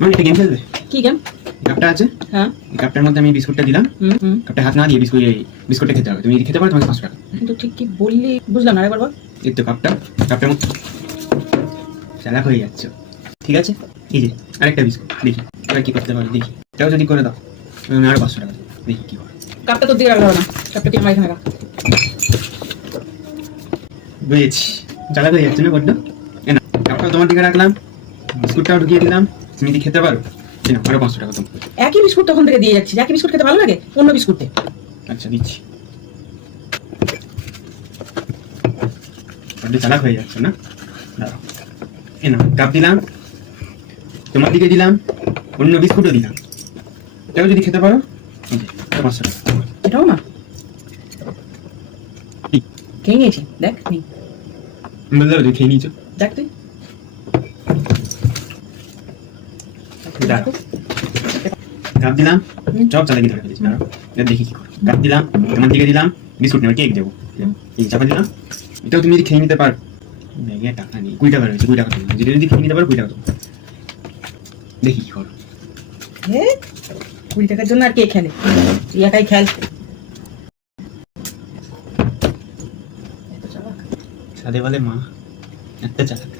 মানে একটা গেম খেলবে? কি গেম? কাপটা আছে, হ্যাঁ এই কাপটার মধ্যে আমি বিস্কুটটা দিলাম, কাপটা হাত না দিয়ে বিস্কুটটা খেতে হবে। তুমি যদি খেতে পারো তোমাকে 500 টাকা। কিন্তু ঠিক কি বললি বুঝলাম না, আরেকবার বল। এই তো কাপটার মধ্যে চালাক হয়ে যাচ্ছ। ঠিক আছে, এই যে আরেকটা বিস্কুট, দেখি এবার কি করতে পারি, দেখি এটাও যদি করে দাও আমি আরো 500 টাকা দেবো, দেখি কি করে। কাপটা তোর দিকে রাখা হবে না, কাপটা তুই আমার এখানে রাখ। বুঝেছি, চালাক হয়ে যাচ্ছে না বড্ড। এ না, কাপটাও তোমার দিকে রাখলাম, বিস্কুটটাও ঢুকিয়ে দিলাম, তুমি যদি খেতে পারো এই নাও, আরো 500 টাকা তোমার। একই বিস্কুট তখন থেকে দিয়ে যাচ্ছি, একই বিস্কুট খেতে ভালো লাগে, অন্য বিস্কুট দে। আচ্ছা দিচ্ছি। বড্ড চালাক হয়ে যাচ্ছে না, দাঁড়াও। এ না, কাপ দিলাম, তোমার দিকে দিলাম, অন্য বিস্কুটও দিলাম, এটাও যদি খেতে পারো এই যে আরো 500 টাকা। এটাও না কি? খেয়ে নিয়েছি, দেখ নেই, বলতে পারো যে খেয়ে নিয়েছো? দেখ তুই। দাঁড়াও, কাপ দিলাম, সব চালাকি ধরে ফেলেছি, দাঁড়াও এবার দেখি কি করো। কাপ দিলাম, তোমার দিকে দিলাম, বিস্কুট নেই, কেক দেবো, এই চাপা দিলাম, এটাও তুমি যদি খেয়ে নিতে পারো, ব্যাগে টাকা নেই, 20 টাকা রয়েছে, 20 টাকা দেবো, যেটা যদি খেয়ে নিতে পারো 20 টাকা দেবো, দেখি কি করো। 20 টাকার জন্য আর কে খেলে, তুই একাই খেল। সাদে বলে মা, এত চালাক।